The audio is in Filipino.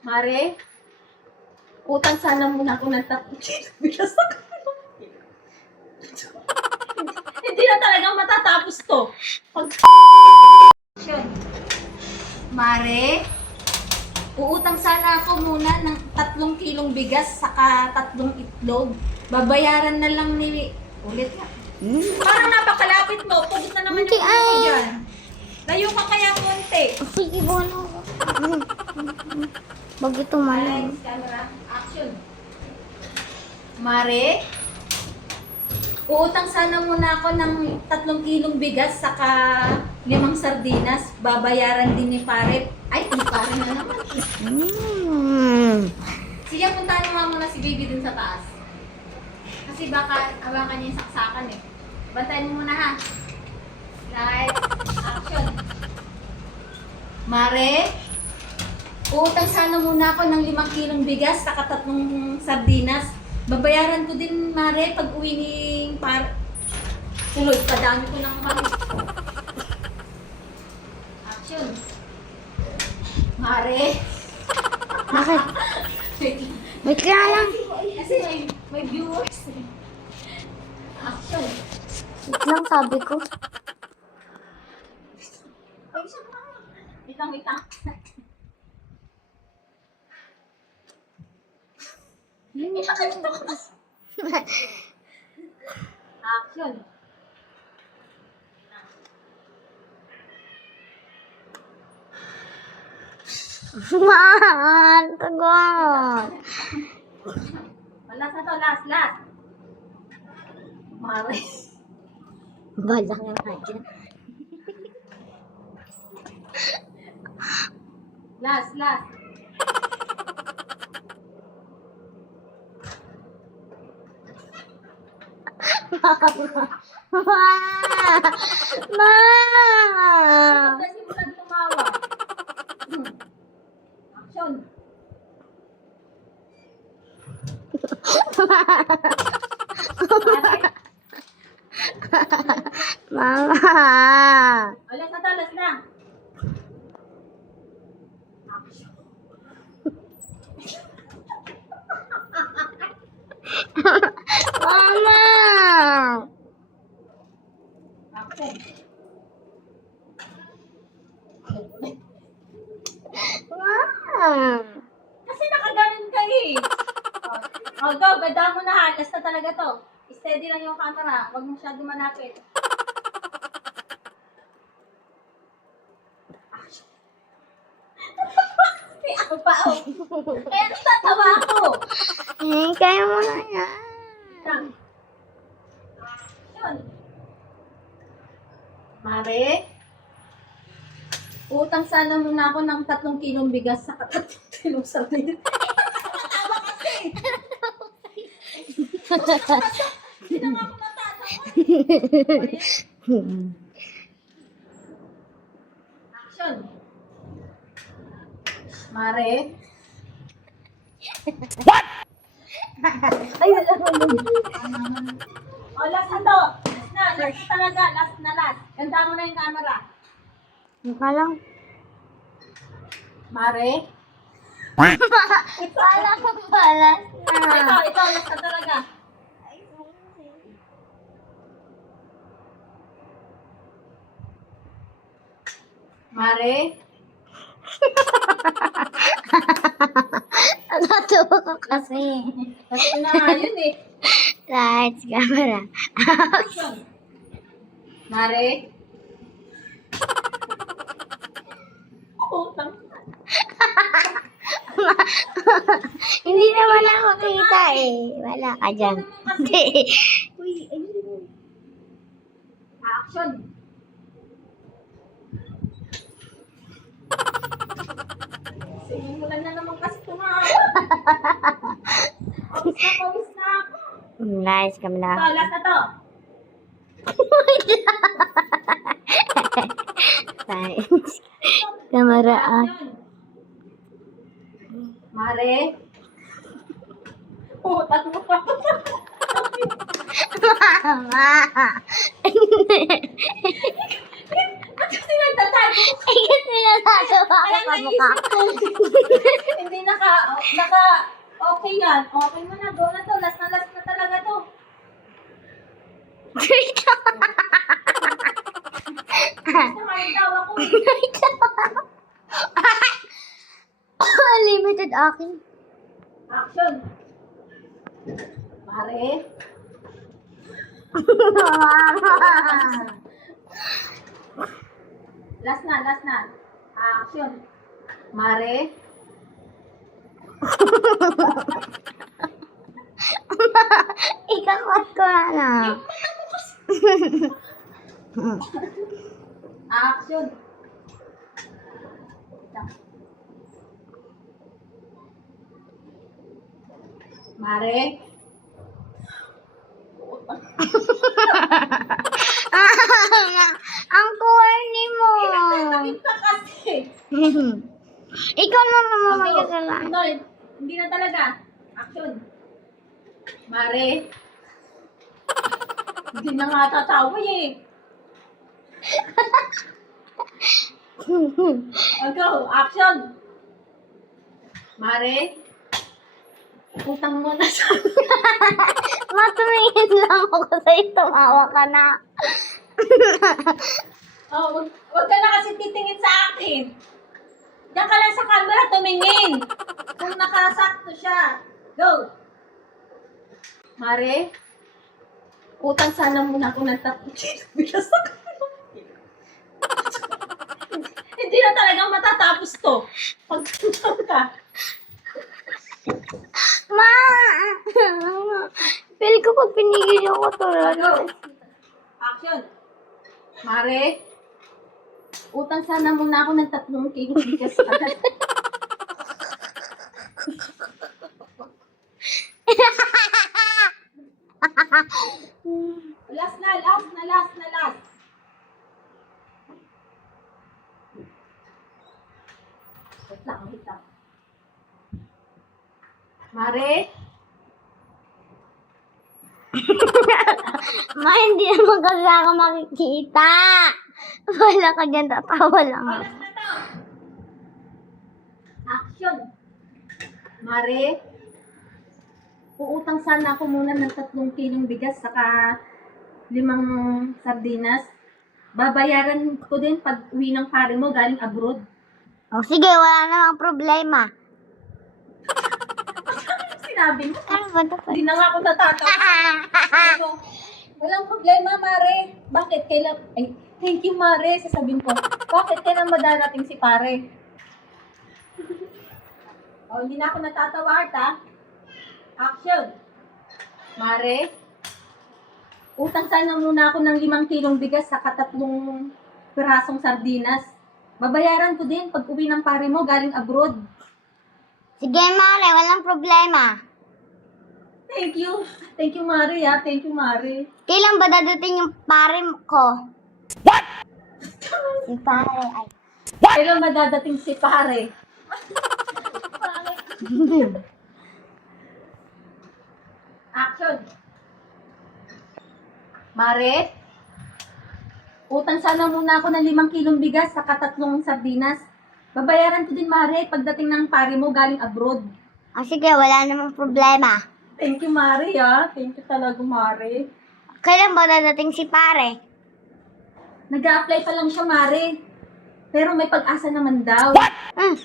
Mare, utang sana muna ako ng 3 kilos. Hindi na talaga matatapos to. Mare, uutang sana ako muna ng 3 kilong bigas saka 3 itlog. Babayaran na lang ni... Ulit ka. Parang napakalapit mo. Pugot na naman yung ano dyan. Layo ka kaya konti. Sige, bono. Bagay tumalang. Lights, camera, action. Mare, uutang sana muna ako ng 3 kilong bigas saka 5 sardinas. Babayaran din ni pare. Ay, ni pare na naman. Sige, puntahan mo nga muna si baby dun sa taas. Kasi baka hawakan niya yung saksakan eh. Bantayan mo muna ha. Lights, action. Mare, uutang sana muna ako ng 5 kilong bigas saka 3 sardinas. Babayaran ko din, Mare, pag uwi ni Tuloy, padami ko ng mami. Action. Mare. Bakit? Wait ka lang. Kasi may viewers. Action. Wait lang, sabi ko. Ay, siya pa. Wait lang, wait lang. Action. Man, tagot. Last na to, last. Mare. Bala nga na dyan. Last. Ma! Simulan tumawa. Action. Mama! Last na. Action. Mama! Action. Ma! Kasi nakaganon ka eh. Go, ganda mo na ha. Last na talaga to. Steady lang yung camera. Huwag masyado malapit. Action. May ako pa oh. Kaya natatawa ako. Kaya mo na yan. Action. Mare, utang sana muna ako ng 3 kilong bigas sa 3 kilong sardinas. Nakakatawa kasi. Hindi na nga ako natatawa. Action. Mare. What? Ay, wala ko nun. O, last na to. Last na talaga. Last. Ganda mo na yung camera. Mukha lang. Mare. Wala ko pala. Ito, last na talaga. Mare. Natuwa ko kasi. Last na nga yun eh. Lights, camera. Action. Mare. Utang. Hindi naman ako kita eh. Wala ka dyan. Uy, ayun. Action. Simulan na naman kasi tumawa. Pawis na ako. Lights, camera. Ito, last na to. Lights, camera. Action. Mare. Utang mo pa. Mama! Ba't kasi nagtatago? Ay, kasi natatawa ako Kaya sa mukha. naisip ko. Hindi na Okay yan. Okay mo na. Go na to. Last na talaga to. Kumain daw ako. Limited akin. Action. Pare. Last na. Action. Mare. Ikakot ko na. Action. Mare. Ang corny mo. Takip ka kasi. Ikaw naman mamaya ka lang. Ito, hindi na talaga. Action. Mare. Hindi na nga tatawa eh. Go, action. Mare. Utang mo na sa... Matumingin lang ako sa'yo, tumawa ka na. Oh, wag ka na kasi titingin sa akin. Diyan ka lang sa camera tumingin. Kung nakasakto siya. Go. Mare. Utang sana muna ako ng 3 kilo bigas sa Hindi na talaga matatapos to. Pagkantang ka. Ma! Feel ko pag pinigil ako to. Go. Action. Mare. Utang sana muna ako ng 3 kilo bigas sa Last na. Wait lang. Mare. Ma, hindi naman kasi ako makikita. Wala ka dyan, tatawa lang ako. Last na to. Action. Mare. Uutang sana ako muna ng 3 kilong bigas saka 5 sardinas. Babayaran ko din pag uwi ng pare mo galing abroad. O sige, wala namang problema. Ano sinabi mo? Ano ba ito? Hindi na nga ako natatawa. Ano? Walang problema, Mare. Bakit? Thank you, Mare. Sasabihin ko, bakit kailan madarating si pare? Hindi na ako natatawa, Art, ha? Action. Mare. Utang sana muna ako ng 5 kilong bigas saka 3 pirasong sardinas. Babayaran ko din pag uwi ng pare mo galing abroad. Sige, Mare, walang problema. Thank you. Thank you, Mare, ha? Thank you, Mare. Kailan ba dadating yung pare ko? What? Si pare ay... Kailan madadating si pare? Action. Mare, utang sana muna ako ng 5 kilong bigas saka 3 sardinas. Babayaran ko din, Mare, pagdating ng pare mo galing abroad. O sige, wala namang problema. Thank you, Mare, ha? Thank you talaga, Mare. Kailan ba dadating si pare? Nag-a-apply pa lang siya, Mare. Pero may pag-asa naman daw. Hmm.